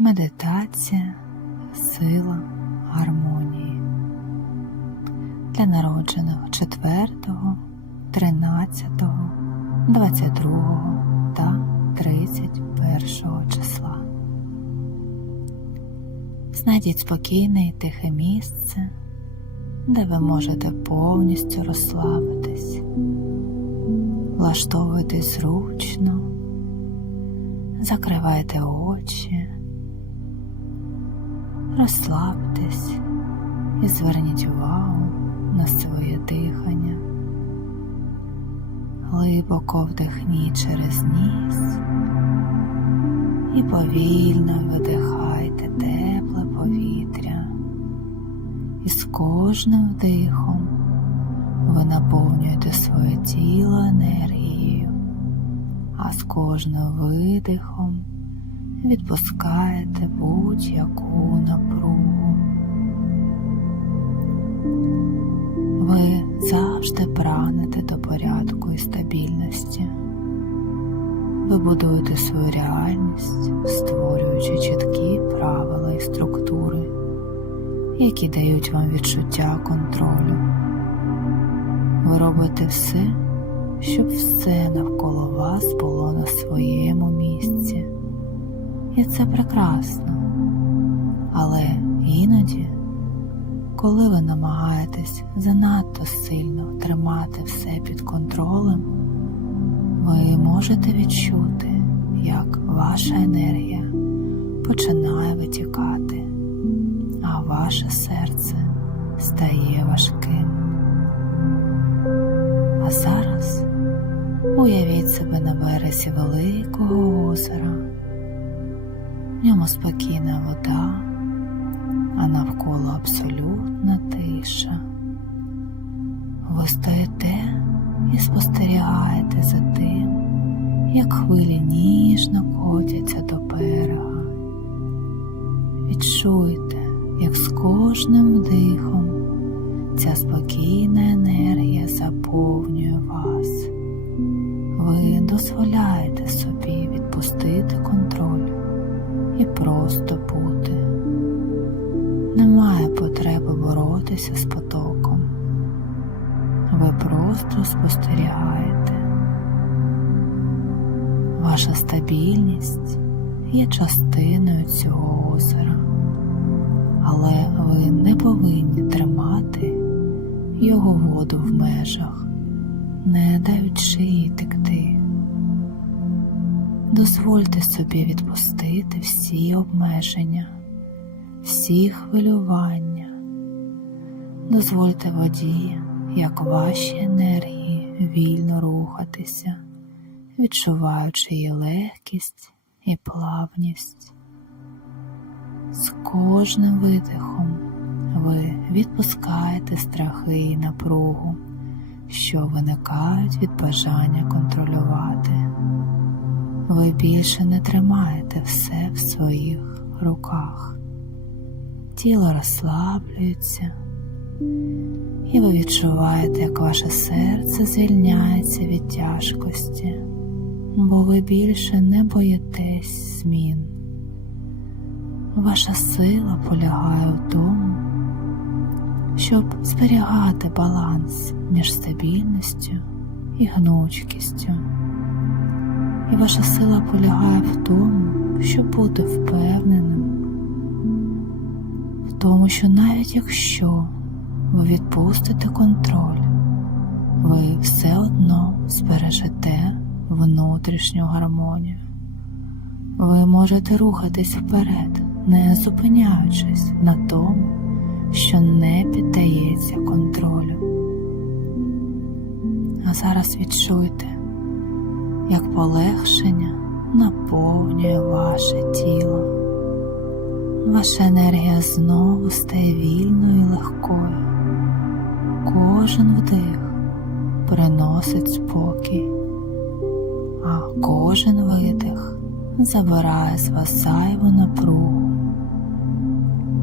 медитація, сила гармонії. Для народжених 4, 13, 22 та 31 числа. Знайдіть спокійне і тихе місце, де ви можете повністю розслабитись, влаштовуйтесь зручно, закривайте очі, розслабтесь і зверніть увагу на своє дихання. Глибоко вдихніть через ніс і повільно видихайте тепле повітря. І з кожним вдихом ви наповнюєте своє тіло енергією, а з кожним видихом відпускаєте будь-яку напругу. Ви завжди прагнете до порядку і стабільності. Ви будуєте свою реальність, створюючи чіткі правила і структури, які дають вам відчуття контролю. Ви робите все, щоб все навколо вас було на своєму. І це прекрасно. Але іноді, коли ви намагаєтесь занадто сильно тримати все під контролем, ви можете відчути, як ваша енергія починає витікати, а ваше серце стає важким. А зараз уявіть себе на березі великого озера. В ньому спокійна вода, а навколо абсолютна тиша. Ви стоїте і спостерігаєте за тим, як хвилі ніжно котяться до берега. Відчуйте, як з кожним вдихом ця спокійна енергія заповнює вас. Ви дозволяєте собі відпустити контроль і просто бути. Немає потреби боротися з потоком. Ви просто спостерігаєте. Ваша стабільність є частиною цього озера, але ви не повинні тримати його воду в межах, не даючи їй текти. Дозвольте собі відпустити всі обмеження, всі хвилювання. Дозвольте воді, як ваші енергії, вільно рухатися, відчуваючи її легкість і плавність. З кожним видихом ви відпускаєте страхи і напругу, що виникають від бажання контролювати. Ви більше не тримаєте все в своїх руках. Тіло розслаблюється, і ви відчуваєте, як ваше серце звільняється від тяжкості, бо ви більше не боїтесь змін. Ваша сила полягає в тому, щоб зберігати баланс між стабільністю і гнучкістю. І ваша сила полягає в тому, щоб бути впевненим, в тому, що навіть якщо ви відпустите контроль, ви все одно збережете внутрішню гармонію. Ви можете рухатись вперед, не зупиняючись на тому, що не піддається контролю. А зараз відчуйте, як полегшення наповнює ваше тіло. Ваша енергія знову стає вільною і легкою. Кожен вдих приносить спокій, а кожен видих забирає з вас зайву напругу,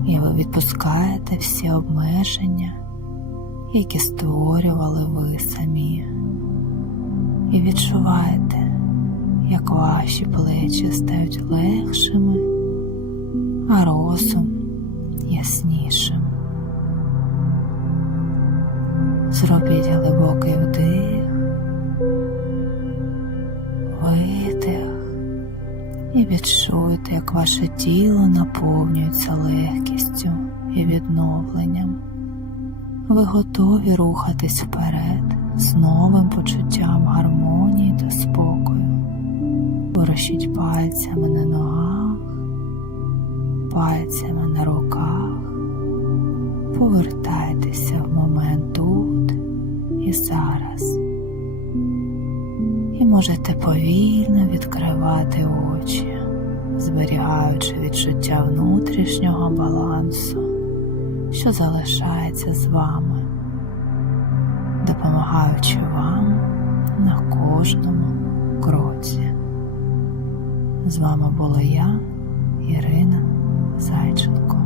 і ви відпускаєте всі обмеження, які створювали ви самі, і відчуваєте, як ваші плечі стають легшими а розум яснішим. Зробіть глибокий вдих, видих і відчуйте, як ваше тіло наповнюється легкістю і відновленням. Ви готові рухатись вперед з новим почуттям гармонії та спокою. Ворушіть пальцями на ногах, пальцями на руках. Повертайтеся в момент тут і зараз. І можете повільно відкривати очі, зберігаючи відчуття внутрішнього балансу, що залишається з вами, допомагаючи вам на кожному кроці. З вами була я, Ірина Зайченко.